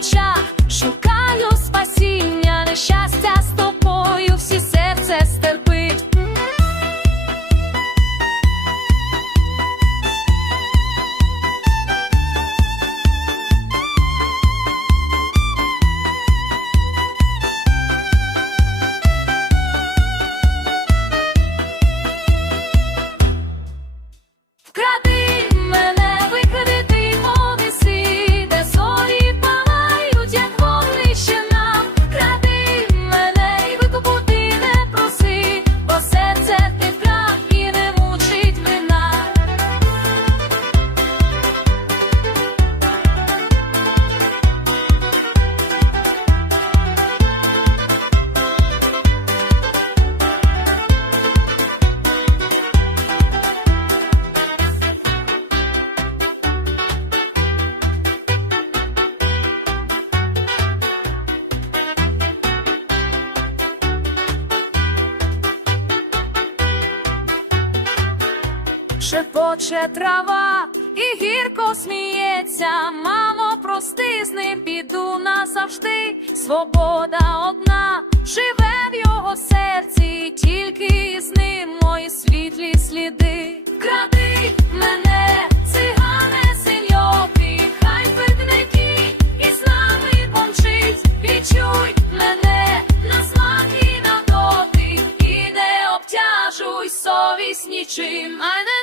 очах. Шукаю спасіння, нещастя з тобою, всі Шепоче трава і гірко сміється. Мамо, прости, з ним піду назавжди. Свобода одна живе в його серці, тільки з ним мої світлі сліди. Кради мене, цигане синьоки, хай пикники і з нами помчить. Відчуй мене на смак на дотик, і не обтяжуй совість нічим. I